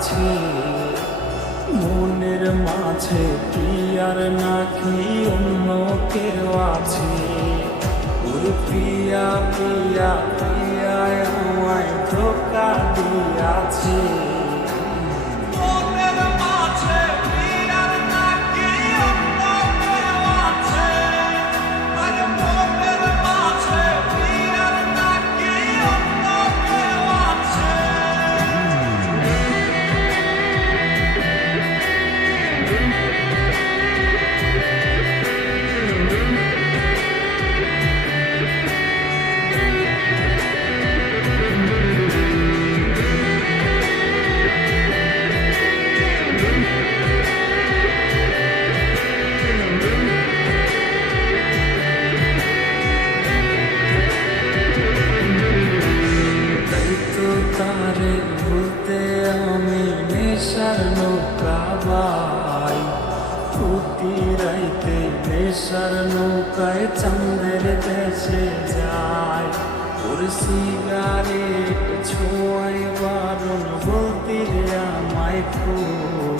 আছে, মনের মাঝে প্রিয়ার নাকি অন্য কেউ আছে। ওরে প্রিয়া প্রিয়া প্রিয়া আমায় ধোঁকা দিয়াছে। তারে ভুলতে আমি নেশার নৌকা বাই, প্রতি রাইতে নেশার নৌকায় চাঁদের দেশে যায়। ওর সিগারেট ছোঁয়ায় বারণ বলতি রে আমায় খুব,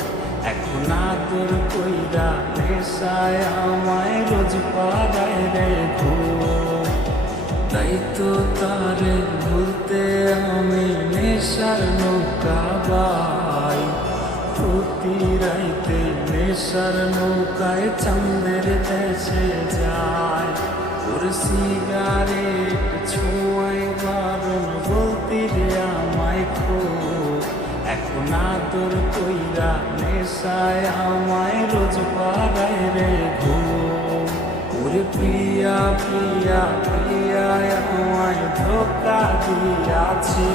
এখন আদর কইরা নেশায় আমায় রোজ পাড়ায় রে খুব। তাই তো তারে ভুলতে আমি নেশার নৌকা বাই, প্রতি রাইতে নেশার নৌকায় চাঁদের দেশে যায়। ওর সিগারেট ছোঁয়ায় বারণ বলতি রে আমায় খুব, এখন আদর কইরা নেশায় আমায় রোজ পাড়ায় রে ঘুম। ওরে প্রিয়া প্রিয়া প্রিয়া আমায় ধোঁকা দিয়াছে।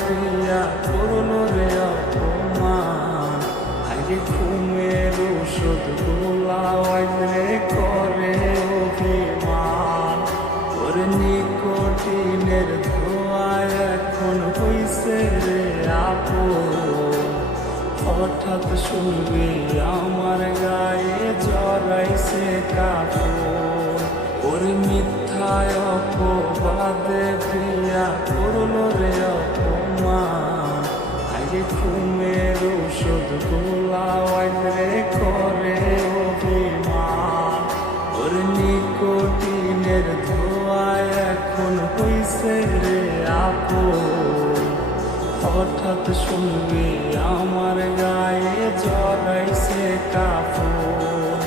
প্রিয়া করলো রে অপমান, আগে ঘুমের ওষুধ গোলাওয়াইলে করে অভিমান। ওর নিকোটিনের ধোঁয়ায় এখন হইছে রে আপন, হঠাৎ শুনবে আমার গায়ে জড়াইছে কাপড়। ওর মিথ্যায় অপবাদে প্রিয়া করলো রে অপমান, আগে ঘুমের ওষুধ গোলাওয়াইলে করে অভিমান। ওর নিকোটিনের ধোঁয়ায় এখন হইছে রে আপন, হঠাৎ শুনবে আমার গায়ে জড়াইছে কাপড়।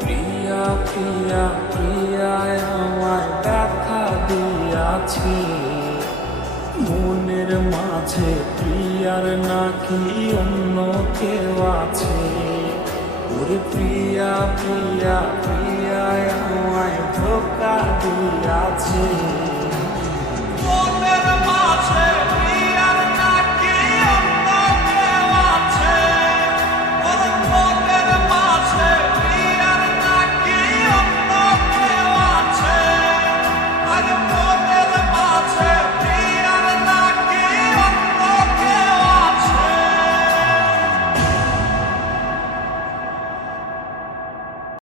প্রিয়া প্রিয়া প্রিয়া আমায় ব্যথা দিয়াছে, মনের মাঝে প্রিয়ার নাকি অন্য কেউ আছে। ওরে প্রিয়া প্রিয়া প্রিয়া আমায় ধোঁকা দিয়াছে।